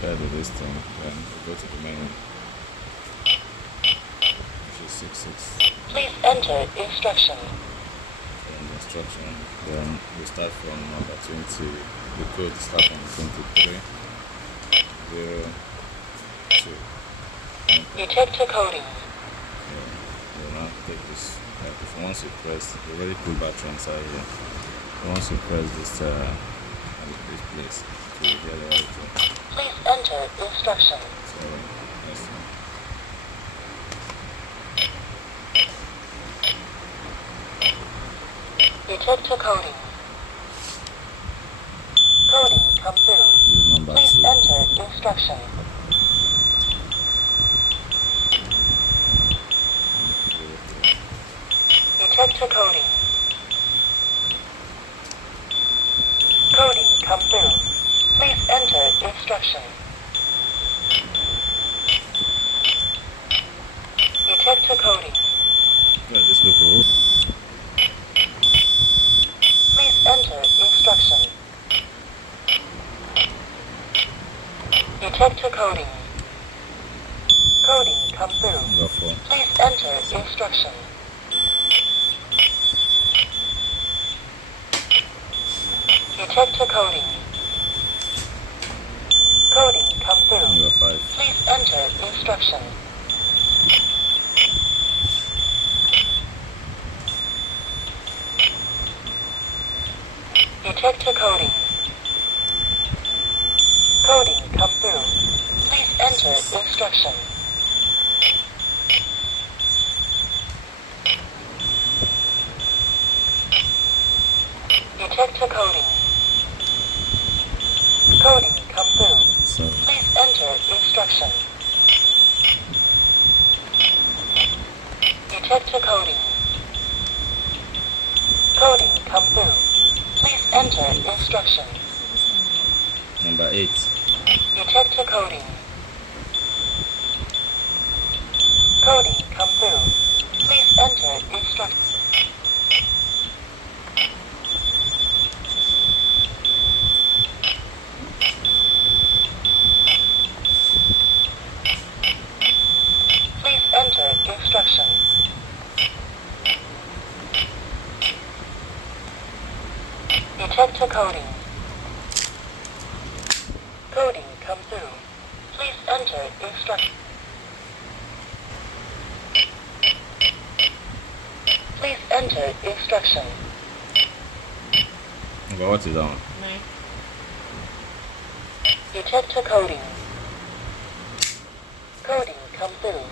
paired with this thing, then we go to the main, which is 66. Please enter instruction. And instruction. Then we start from number 20. The code starts from 23. 0, 2. Detector coding. We'll now take this. If once you press, we already put battery inside here. Once you press this place, you will hear the audio. Please enter instruction. So let's see. Detector coding. Coding come through. This is number Please 2. enter instruction. Detector coding. Coding come through. Please enter instruction. Detector coding. Yeah, just look at it. Please enter instruction. Detector coding. Coding come through. Go for. Please enter instruction. Detector coding. Coding come through. Number 5. Please enter instruction. Detector coding. Coding come through. Please enter instruction. Detector coding. Coding come through. 7. Please enter instruction. Detector coding. Coding come through. Please enter instruction. Number 8. Detector coding. Coding come through. Please enter instruction. Please enter instruction. Detector coding. Coding come through. Please enter instruction. Please enter instruction. Number what is that one? Detector coding. Coding come through.